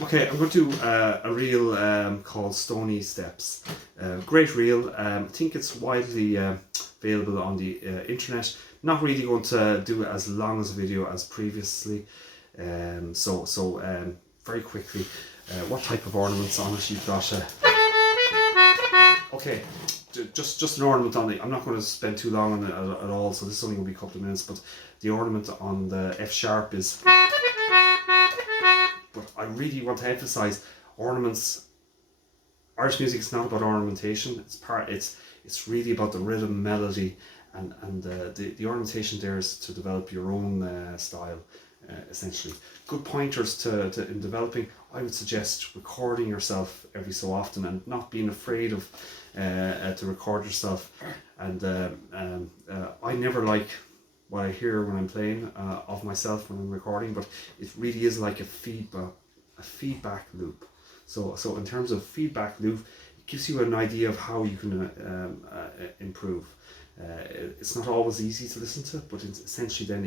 Okay, I'm going to do a reel called Stony Steps. Great reel. I think it's widely available on the internet. Not really going to do it as long as a video as previously. Very quickly, what type of ornaments on it you've got? Okay, just an ornament on it. I'm not going to spend too long on it at all, so this is only going to be a couple of minutes, but the ornament on the F sharp is... But I really want to emphasize ornaments. Irish music is not about ornamentation. It's really about the rhythm, melody, and the ornamentation there is to develop your own style, essentially. Good pointers in developing. I would suggest recording yourself every so often and not being afraid of to record yourself. And I never like what I hear when I'm playing of myself when I'm recording, but it really is like a feedback loop. So in terms of feedback loop, it gives you an idea of how you can improve. It's not always easy to listen to, but it's essentially then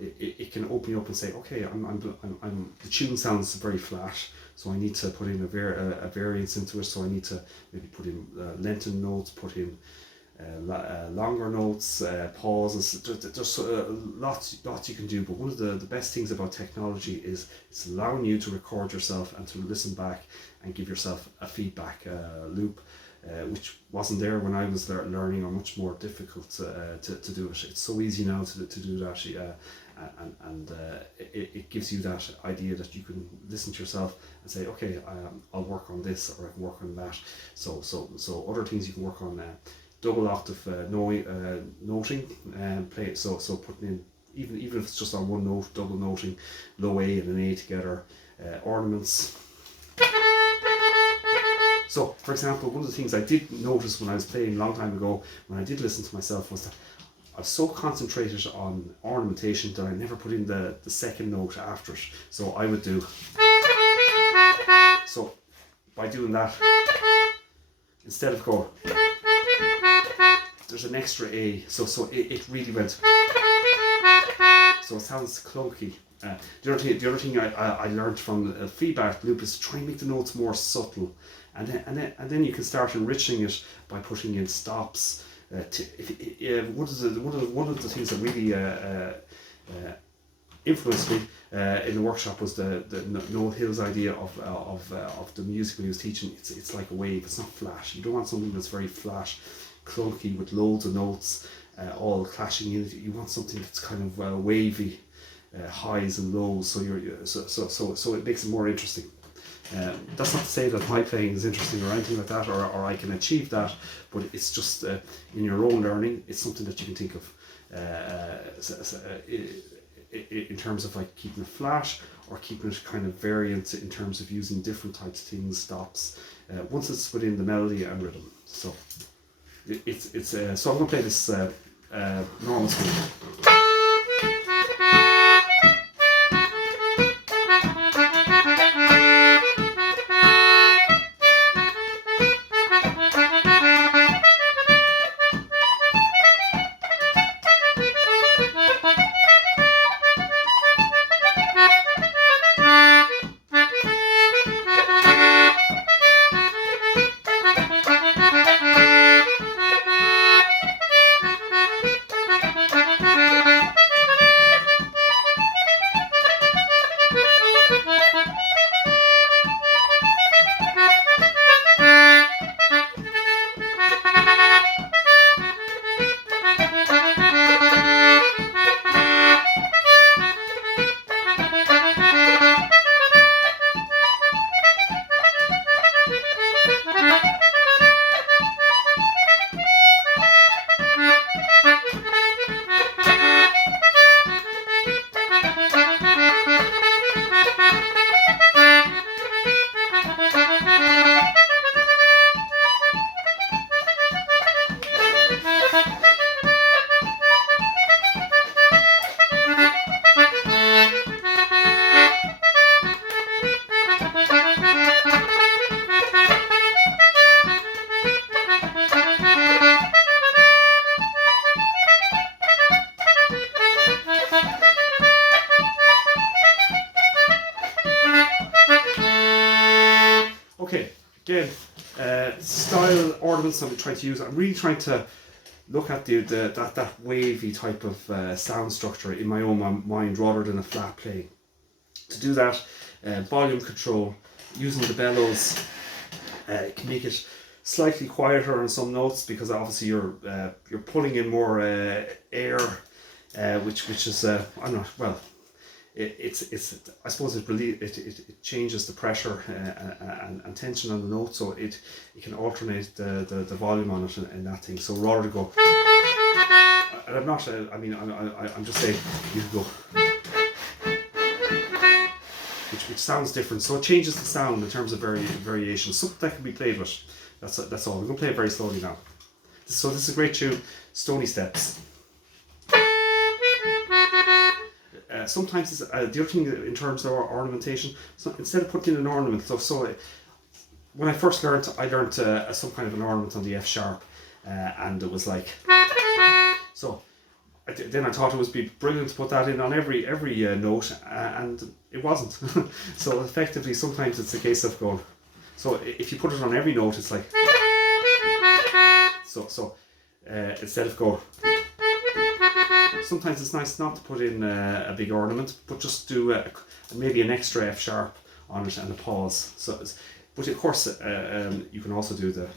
it can open you up and say, okay, the tune sounds very flat, so I need to put in a variance into it. So I need to maybe put in lengthened notes, put in longer notes, pauses. There's lots you can do, but one of the best things about technology is it's allowing you to record yourself and to listen back and give yourself a feedback loop, which wasn't there when I was learning, or much more difficult to do it. It's so easy now to do that, and it gives you that idea that you can listen to yourself and say, okay, I'll work on this, or I can work on that. So other things you can work on. Double octave noting and play it. So putting in, even if it's just on one note, double noting low A and an A together. Ornaments. So, for example, one of the things I did notice when I was playing a long time ago, when I did listen to myself, was that I was so concentrated on ornamentation that I never put in the second note after it. So I would do. So by doing that, instead of going, there's an extra A, so it really went. So it sounds clunky. The other thing I learned from the feedback loop is try and make the notes more subtle, and then you can start enriching it by putting in stops. One of the things that really influenced me in the workshop was the Noel Hill's idea of the music when he was teaching. It's like a wave. It's not flat. You don't want something that's very flat, clunky with loads of notes all clashing in it. You want something that's kind of wavy, highs and lows. So it makes it more interesting. That's not to say that my playing is interesting or anything like that, or I can achieve that, but it's just in your own learning, it's something that you can think of in terms of like keeping it flat or keeping it kind of variant in terms of using different types of things, stops, once it's within the melody and rhythm. So so I'm going to play this normal scale. Again, style ornaments I'm trying to use. I'm really trying to look at that wavy type of sound structure in my own mind rather than a flat play. To do that, volume control, using the bellows can make it slightly quieter on some notes, because obviously you're pulling in more air, which is I'm not well. It's I suppose it changes the pressure and tension on the note, so it can alternate the volume on it and that thing. So rather to go, and I'm not I mean I'm just saying you can go, which sounds different. So it changes the sound in terms of variation. Something that can be played with. That's all. We're going to play it very slowly now. So this is a great tune, Stony Steps. Sometimes the other thing in terms of ornamentation, so instead of putting in an ornament, so when I first learned, I learned some kind of an ornament on the F sharp, and it was like, so then I thought it would be brilliant to put that in on every note, and it wasn't. So effectively, sometimes it's a case of going. So if you put it on every note, it's like, so instead of going. Sometimes it's nice not to put in a big ornament, but just do maybe an extra F sharp on it and a pause. So, but of course, you can also do the.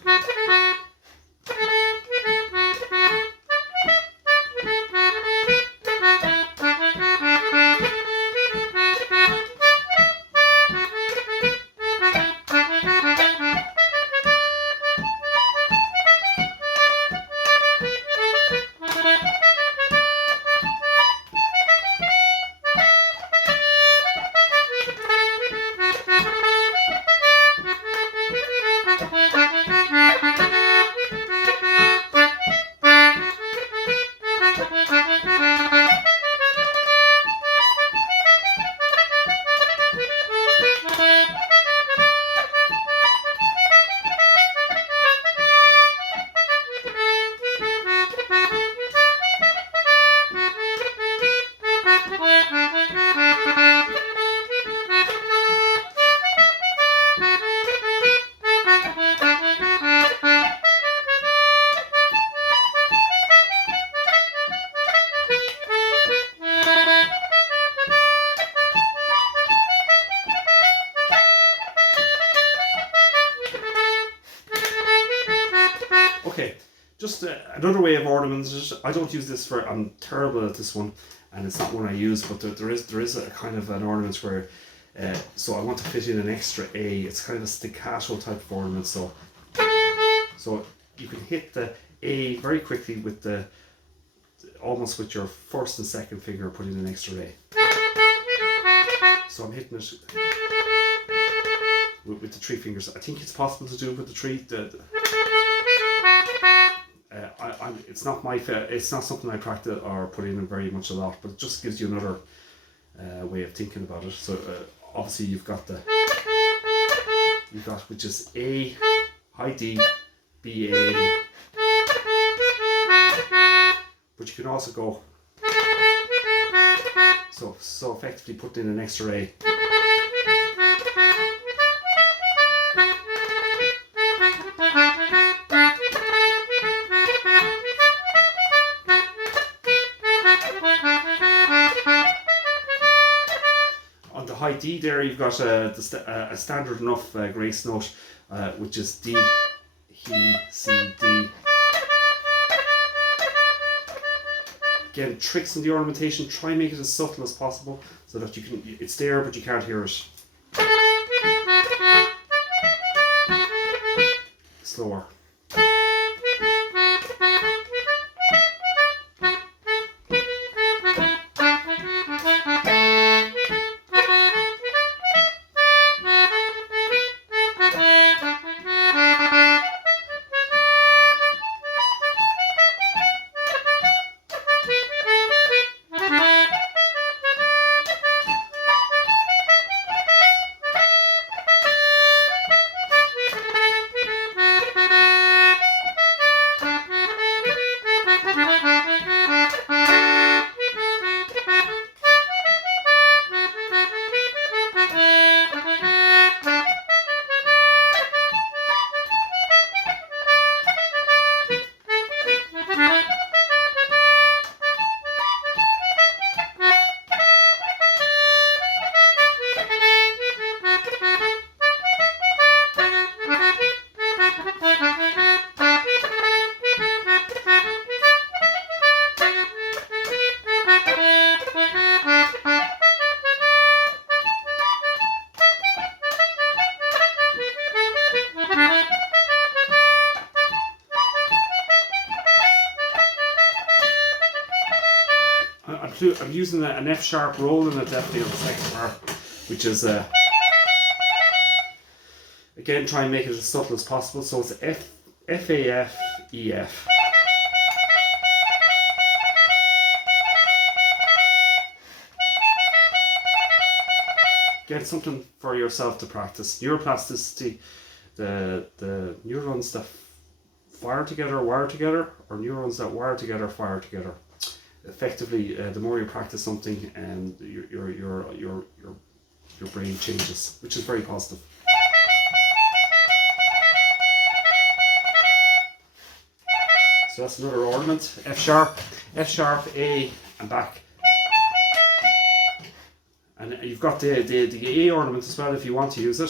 Okay, just another way of ornaments. I don't use this for. I'm terrible at this one, and it's not one I use. But there is a kind of an ornament where, so I want to fit in an extra A. It's kind of a staccato type of ornament. So you can hit the A very quickly with almost with your first and second finger, put in an extra A. So I'm hitting it with the three fingers. I think it's possible to do it with the three. It's not it's not something I practice or put in very much a lot, but it just gives you another way of thinking about it. So obviously you've got which is A, high D, B A, but you can also go so effectively put in an extra A. High D there, you've got a standard enough grace note, which is D, E, C, D. Again, tricks in the ornamentation, try and make it as subtle as possible so that it's there but you can't hear it. Slower. I'm using an F sharp roll in it definitely on the second part, which is again try and make it as subtle as possible. So it's F A F E F. Get something for yourself to practice. Neuroplasticity, the neurons that fire together, wire together, or neurons that wire together, fire together. Effectively, the more you practice something, and your brain changes, which is very positive. So that's another ornament. F sharp, A, and back. And you've got the A ornament as well if you want to use it.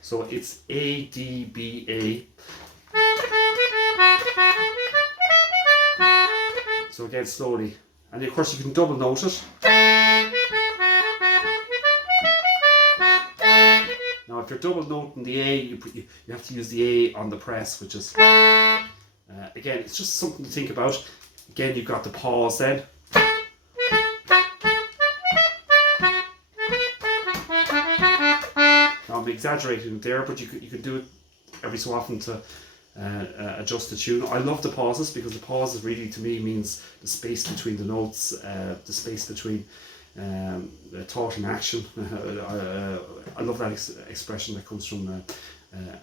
So it's A, D, B, A. So again, slowly. And of course you can double note it. Now if you're double noting the A, you have to use the A on the press, which is, again, it's just something to think about. Again, you've got the pause then. I'm exaggerating there, but you could do it every so often to adjust the tune. I love the pauses because the pauses really to me means the space between the notes, the space between thought and action. I love that expression that comes from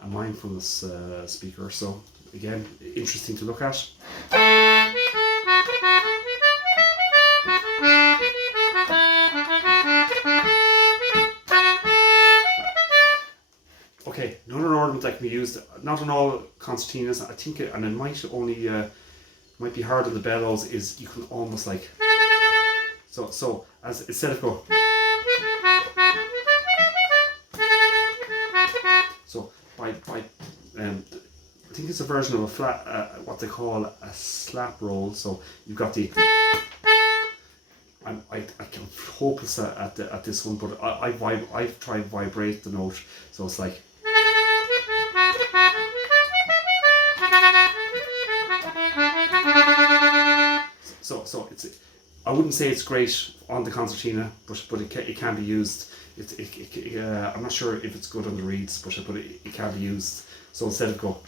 a mindfulness speaker. So again, interesting to look at. Okay, another ornament that can be used, not on all concertinas, I think, and it might only, might be hard on the bellows, is you can almost like, so as instead of go, so by I think it's a version of a flat, what they call a slap roll. So you've got the, I can hopeless at this one, but I try to vibrate the note, so it's like. So it's, I wouldn't say it's great on the concertina, but it can be used. I'm not sure if it's good on the reeds, but it can be used. So instead of go.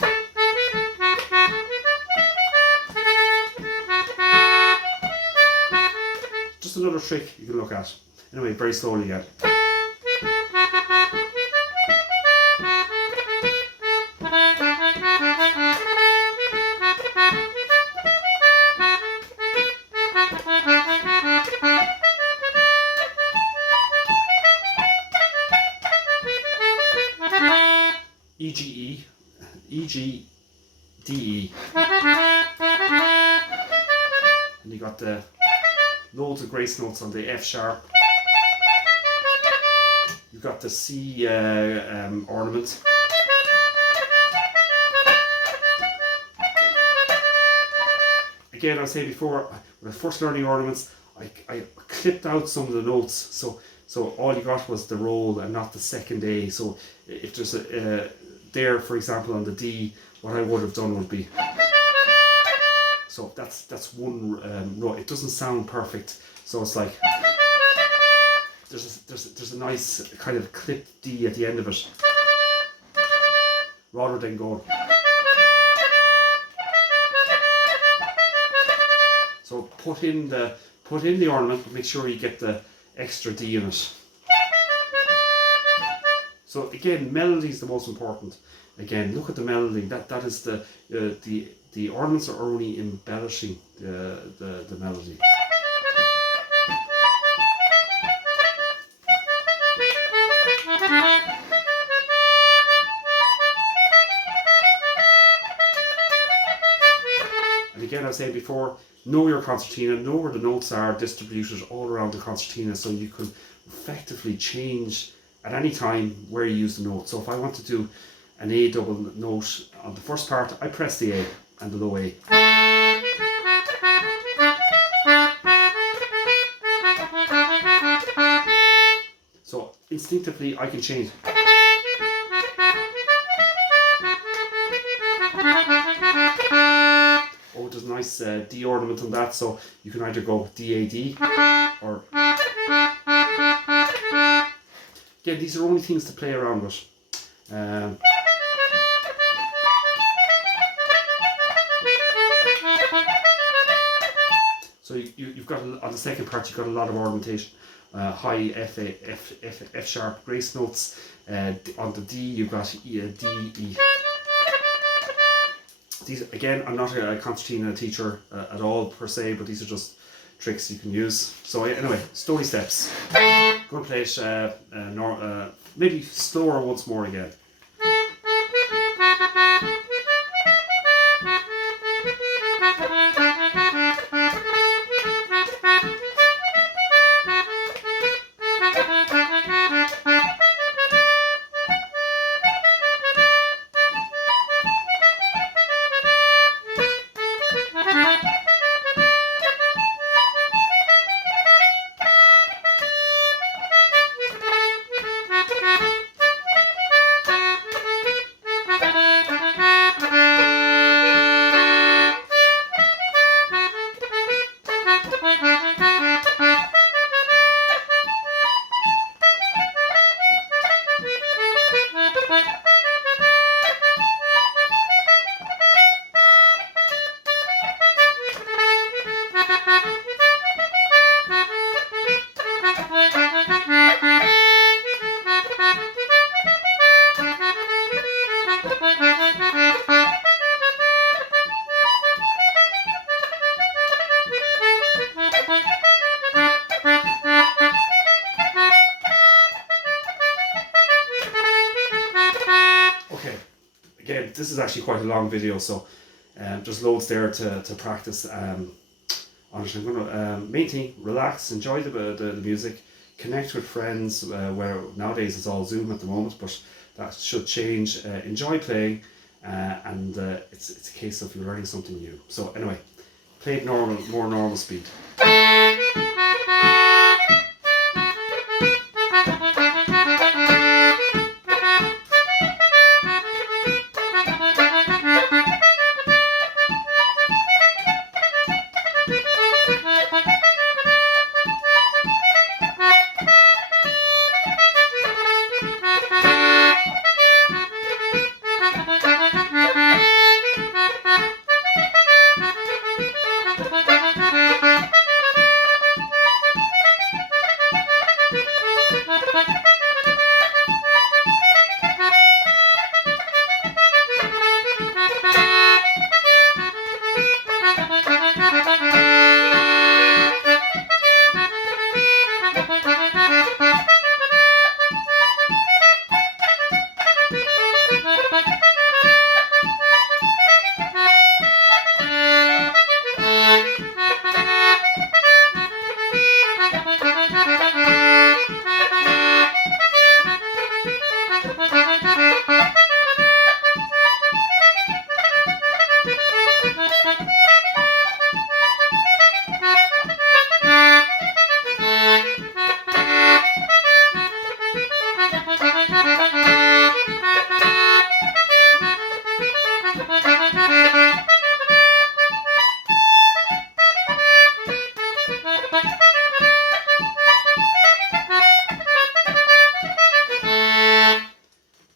Just another trick you can look at. Anyway, very slowly again. E, G, E, E, G, D, E. And you got the loads of grace notes on the F sharp. You've got the C ornament. Again, I was saying before, when I was first learning ornaments, I clipped out some of the notes, so all you got was the roll and not the second A. So if there's a there, for example, on the D, what I would have done would be. So that's one row. It doesn't sound perfect, so it's like there's a nice kind of clipped D at the end of it, rather than going. So put in the ornament, but make sure you get the extra D in it. So again, melody is the most important. Again, look at the melody. That is the ornaments are only embellishing the melody. And again, I was saying before, know your concertina, know where the notes are distributed all around the concertina, so you can effectively change at any time where you use the note. So if I want to do an A double note on the first part, I press the A and the low A. So instinctively I can change. Oh, there's a nice D ornament on that, so you can either go D-A-D or... Again, these are only things to play around with. So you've got, on the second part, you've got a lot of ornamentation. High F sharp grace notes. On the D, you've got D, E. These, again, I'm not a concertina teacher at all per se, but these are just tricks you can use. So anyway, Stony steps. Going to play it maybe slower once more again. Again, this is actually quite a long video, so there's loads there to practice on it. I'm going to main thing, relax, enjoy the music, connect with friends, where nowadays it's all Zoom at the moment, but that should change. Enjoy playing, and it's a case of you're learning something new. So anyway, play at more normal speed.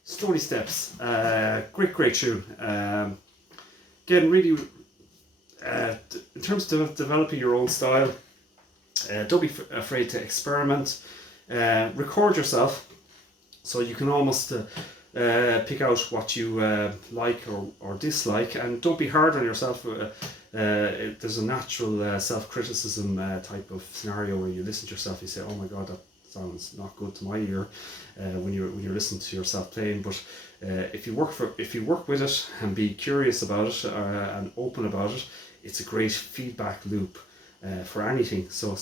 Stony steps, great tune. Again, really, in terms of developing your own style, don't be afraid to experiment. Record yourself, so you can almost pick out what you like or dislike, and don't be hard on yourself. There's a natural self-criticism type of scenario where you listen to yourself, you say, "Oh my God, that sounds not good to my ear," when you're listening to yourself playing. But if you work with it and be curious about it and open about it, it's a great feedback loop for anything. So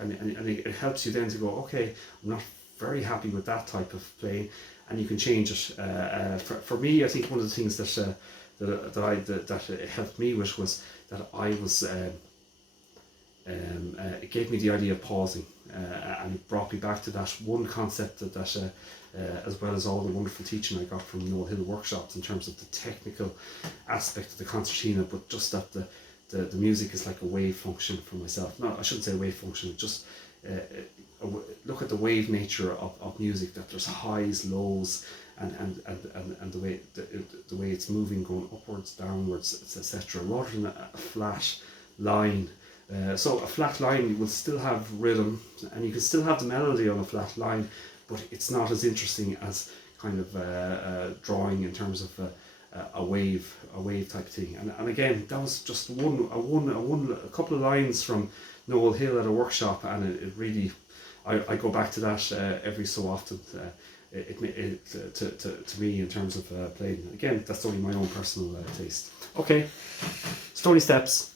and it helps you then to go, okay, I'm not very happy with that type of playing, and you can change it. For me, I think one of the things that it helped me with was that I was it gave me the idea of pausing, and it brought me back to that one concept that as well as all the wonderful teaching I got from Noel Hill workshops in terms of the technical aspect of the concertina, but just that the the music is like a wave function for myself. No, I shouldn't say wave function, just look at the wave nature of music, that there's highs, lows, and the way it's moving, going upwards, downwards, etc., rather than a flat line. So a flat line, you will still have rhythm, and you can still have the melody on a flat line, but it's not as interesting as kind of drawing in terms of a wave type thing. And again, that was just a couple of lines from Noel Hill at a workshop, and it really, I go back to that every so often. To me, in terms of playing. Again, that's only my own personal taste. Okay, Stony Steps.